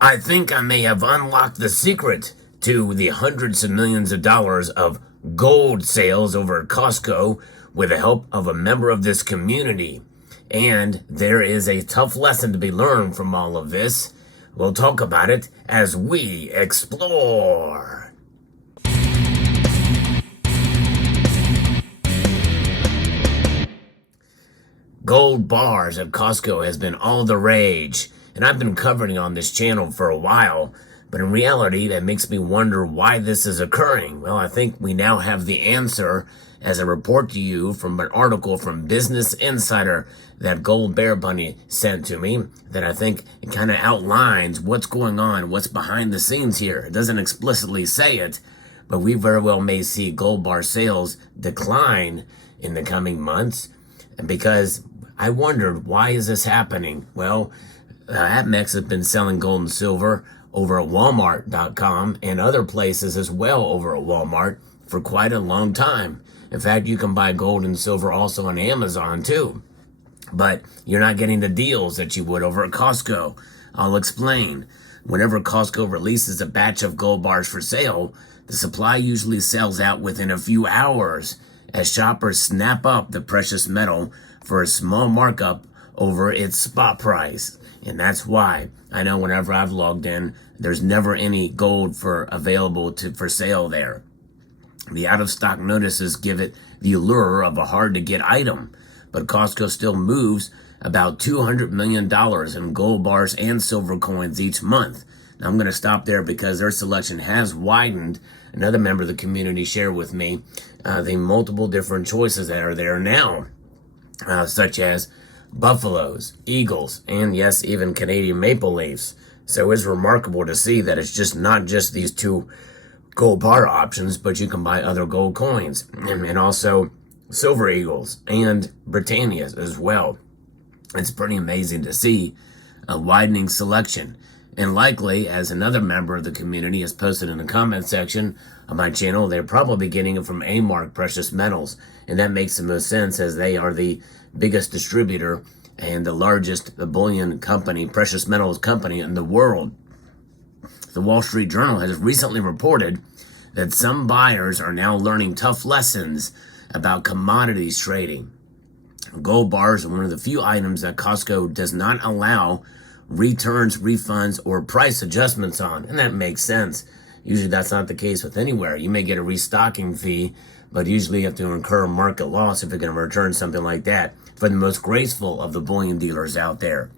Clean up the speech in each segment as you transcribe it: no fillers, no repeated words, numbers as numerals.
I think I may have unlocked the secret to the hundreds of millions of dollars of gold sales over at Costco with the help of a member of this community. And there is a tough lesson to be learned from all of this. We'll talk about it as we explore. Gold bars at Costco has been all the rage, and I've been covering it on this channel for a while, but in reality that makes me wonder why this is occurring. Well, I think we now have the answer as a report to you from an article from Business Insider that Gold Bear Bunny sent to me that I think it kind of outlines what's going on, what's behind the scenes here. It doesn't explicitly say it, but we very well may see gold bar sales decline in the coming months because I wondered, why is this happening? Well, APMEX has been selling gold and silver over at Walmart.com and other places as well over at Walmart for quite a long time. In fact, you can buy gold and silver also on Amazon too. But you're not getting the deals that you would over at Costco. I'll explain. Whenever Costco releases a batch of gold bars for sale, the supply usually sells out within a few hours as shoppers snap up the precious metal for a small markup over its spot price. And that's why I know whenever I've logged in, there's never any gold available for sale there. The out-of-stock notices give it the allure of a hard-to-get item, but Costco still moves about $200 million in gold bars and silver coins each month. Now, I'm going to stop there because their selection has widened. Another member of the community shared with me the multiple different choices that are there now, such as buffaloes, eagles, and yes, even Canadian maple leafs. So it's remarkable to see that it's just not just these two gold bar options, but you can buy other gold coins and also silver eagles and Britannias as well. It's pretty amazing to see a widening selection. And likely, as another member of the community has posted in the comment section of my channel, they're probably getting it from A-Mark Precious Metals. And that makes the most sense as they are the biggest distributor and the largest bullion company, precious metals company in the world. The Wall Street Journal has recently reported that some buyers are now learning tough lessons about commodities trading. Gold bars are one of the few items that Costco does not allow returns, refunds, or price adjustments on, and that makes sense. Usually that's not the case with anywhere. You may get a restocking fee, but usually you have to incur a market loss if you're going to return something like that for the most graceful of the bullion dealers out there.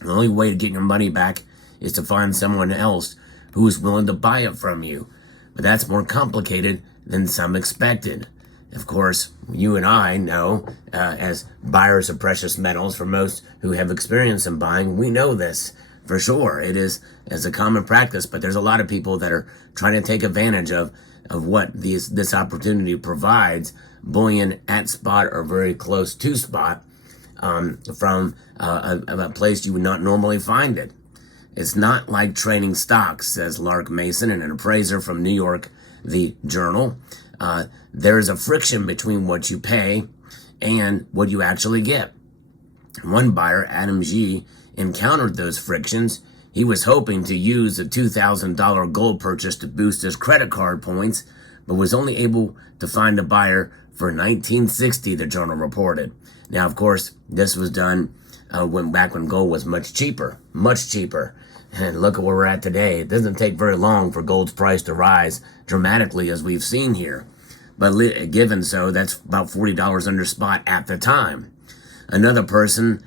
The only way to get your money back is to find someone else who is willing to buy it from you. But that's more complicated than some expected. Of course, you and I know, as buyers of precious metals, for most who have experience in buying, we know this for sure. It is as a common practice, but there's a lot of people that are trying to take advantage of what this opportunity provides, bullion at spot or very close to spot, from a place you would not normally find it. It's not like trading stocks, says Lark Mason, an appraiser from New York, the Journal. There's a friction between what you pay and what you actually get. One buyer, Adam G., encountered those frictions. He was hoping to use a $2,000 gold purchase to boost his credit card points, but was only able to find a buyer for $1,960, the Journal reported. Now, of course, this was done back when gold was much cheaper. And look at where we're at today. It doesn't take very long for gold's price to rise dramatically as we've seen here. But given so, that's about $40 under spot at the time. Another person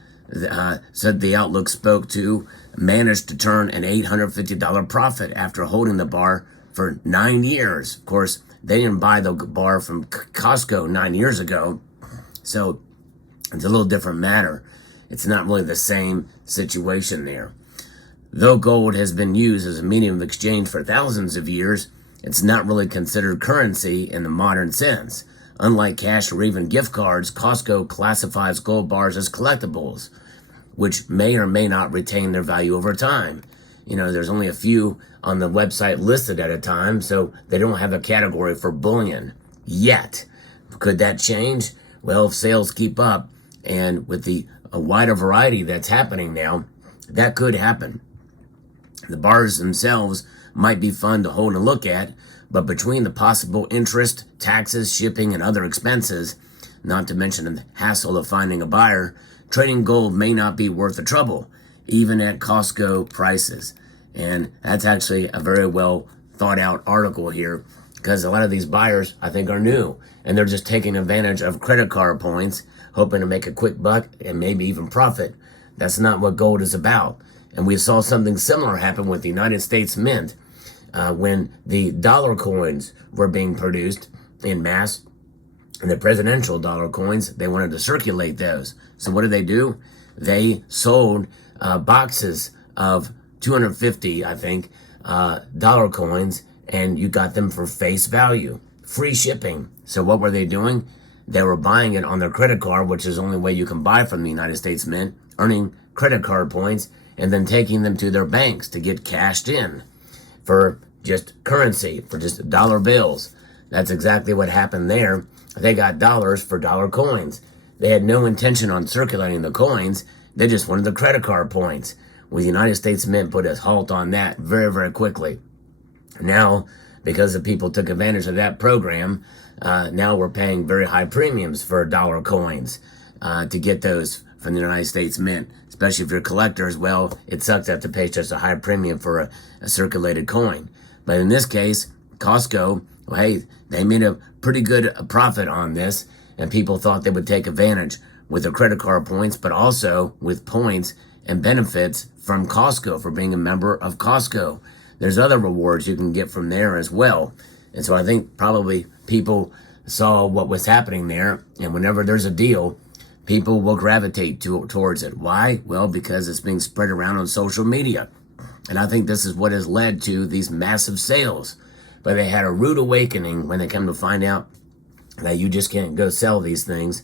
said the Outlook spoke to managed to turn an $850 profit after holding the bar for 9 years. Of course, they didn't buy the bar from Costco 9 years ago, so it's a little different matter. It's not really the same situation there. Though gold has been used as a medium of exchange for thousands of years, it's not really considered currency in the modern sense. Unlike cash or even gift cards, Costco classifies gold bars as collectibles, which may or may not retain their value over time. You know, there's only a few on the website listed at a time, so they don't have a category for bullion yet. Could that change? Well, if sales keep up, and with a wider variety that's happening now, that could happen. The bars themselves might be fun to hold and look at, but between the possible interest, taxes, shipping, and other expenses, not to mention the hassle of finding a buyer, trading gold may not be worth the trouble, even at Costco prices. And that's actually a very well thought out article here, because a lot of these buyers, I think, are new, and they're just taking advantage of credit card points, hoping to make a quick buck and maybe even profit. That's not what gold is about. And we saw something similar happen with the United States Mint when the dollar coins were being produced in mass, and the presidential dollar coins, they wanted to circulate those. So what did they do? They sold boxes of 250, I think, dollar coins, and you got them for face value, free shipping. So what were they doing? They were buying it on their credit card, which is the only way you can buy from the United States Mint, earning credit card points, and then taking them to their banks to get cashed in for just currency, for just dollar bills. That's exactly what happened there. They got dollars for dollar coins. They had no intention on circulating the coins. They just wanted the credit card points. Well, the United States Mint put a halt on that very, very quickly. Now, because the people took advantage of that program, now we're paying very high premiums for dollar coins to get those from the United States Mint, especially if you're collectors. Well, it sucks to have to pay such a high premium for a circulated coin. But in this case, Costco, well, hey, they made a pretty good profit on this, and people thought they would take advantage with their credit card points, but also with points and benefits from Costco for being a member of Costco. There's other rewards you can get from there as well. And so I think probably people saw what was happening there, and whenever there's a deal, people will gravitate towards it. Why? Well, because it's being spread around on social media. And I think this is what has led to these massive sales. But they had a rude awakening when they come to find out that you just can't go sell these things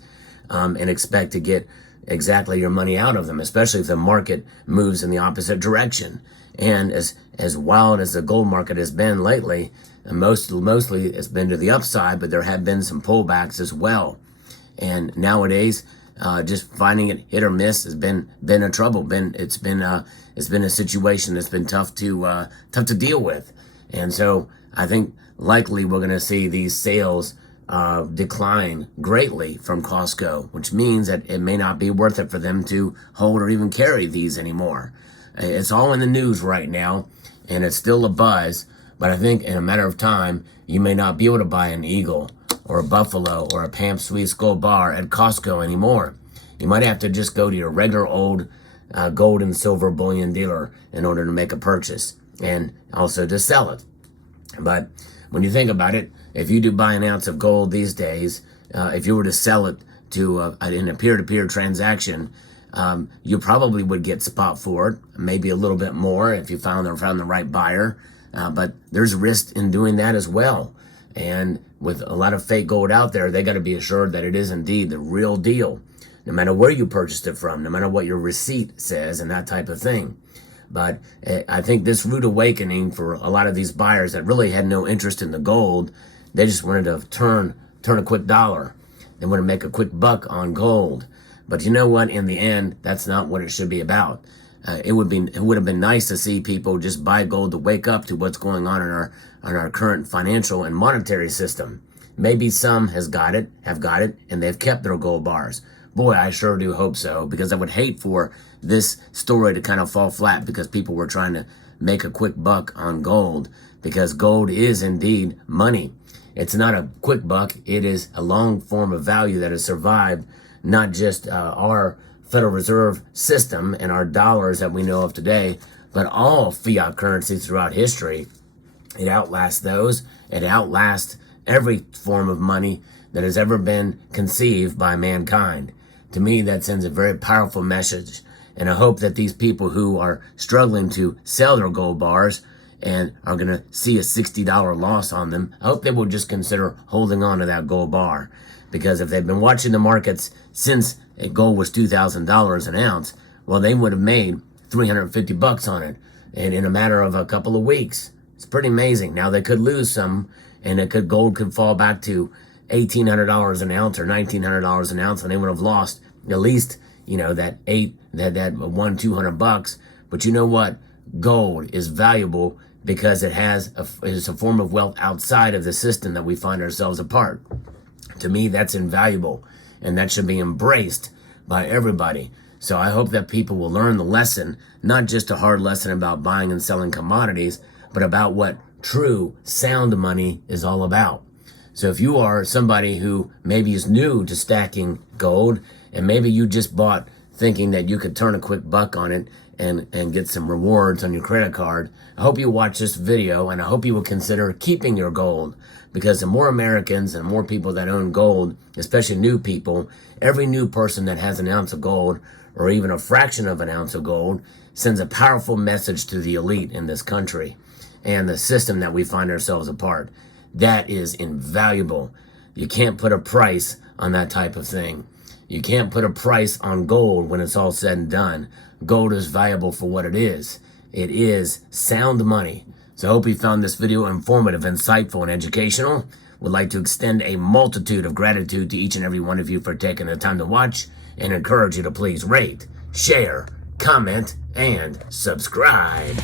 and expect to get exactly your money out of them, especially if the market moves in the opposite direction. And as wild as the gold market has been lately, mostly it's been to the upside, but there have been some pullbacks as well. And nowadays, just finding it hit or miss has been a trouble. It's been a situation that's been tough to deal with. And so I think likely we're going to see these sales decline greatly from Costco, which means that it may not be worth it for them to hold or even carry these anymore. It's all in the news right now, and it's still a buzz, but I think in a matter of time, you may not be able to buy an Eagle or a Buffalo or a Pamp Sweets Gold Bar at Costco anymore. You might have to just go to your regular old gold and silver bullion dealer in order to make a purchase and also to sell it. But when you think about it, if you do buy an ounce of gold these days, if you were to sell it to in a peer-to-peer transaction, you probably would get spot for it, maybe a little bit more if you found the right buyer. But there's risk in doing that as well. And with a lot of fake gold out there, they got to be assured that it is indeed the real deal, no matter where you purchased it from, no matter what your receipt says and that type of thing. But I think this rude awakening for a lot of these buyers that really had no interest in the gold, they just wanted to turn a quick dollar. They want to make a quick buck on gold. But you know what? In the end, that's not what it should be about. It would have been nice to see people just buy gold to wake up to what's going on in our current financial and monetary system. Maybe some have got it, and they've kept their gold bars. Boy, I sure do hope so, because I would hate for this story to kind of fall flat because people were trying to make a quick buck on gold, because gold is indeed money. It's not a quick buck. It is a long form of value that has survived not just our Federal Reserve system and our dollars that we know of today, but all fiat currencies throughout history. It outlasts those. It outlasts every form of money that has ever been conceived by mankind. To me, that sends a very powerful message. And I hope that these people who are struggling to sell their gold bars and are going to see a $60 loss on them, I hope they will just consider holding on to that gold bar. Because if they've been watching the markets since gold was $2,000 an ounce, well, they would have made $350 on it, and in a matter of a couple of weeks. It's pretty amazing. Now they could lose some, and gold could fall back to $1,800 an ounce or $1,900 an ounce, and they would have lost at least, that $200. But you know what? gold is valuable because it's a form of wealth outside of the system that we find ourselves a part. To me, that's invaluable, and that should be embraced by everybody. So I hope that people will learn the lesson, not just a hard lesson about buying and selling commodities, but about what true sound money is all about. So if you are somebody who maybe is new to stacking gold, and maybe you just bought thinking that you could turn a quick buck on it and get some rewards on your credit card, I hope you watch this video, and I hope you will consider keeping your gold, because the more Americans and more people that own gold, especially new people, every new person that has an ounce of gold or even a fraction of an ounce of gold sends a powerful message to the elite in this country and the system that we find ourselves a part. That is invaluable. You can't put a price on that type of thing. You can't put a price on gold when it's all said and done. Gold is valuable for what it is. It is sound money. So I hope you found this video informative, insightful, and educational. Would like to extend a multitude of gratitude to each and every one of you for taking the time to watch, and encourage you to please rate, share, comment, and subscribe.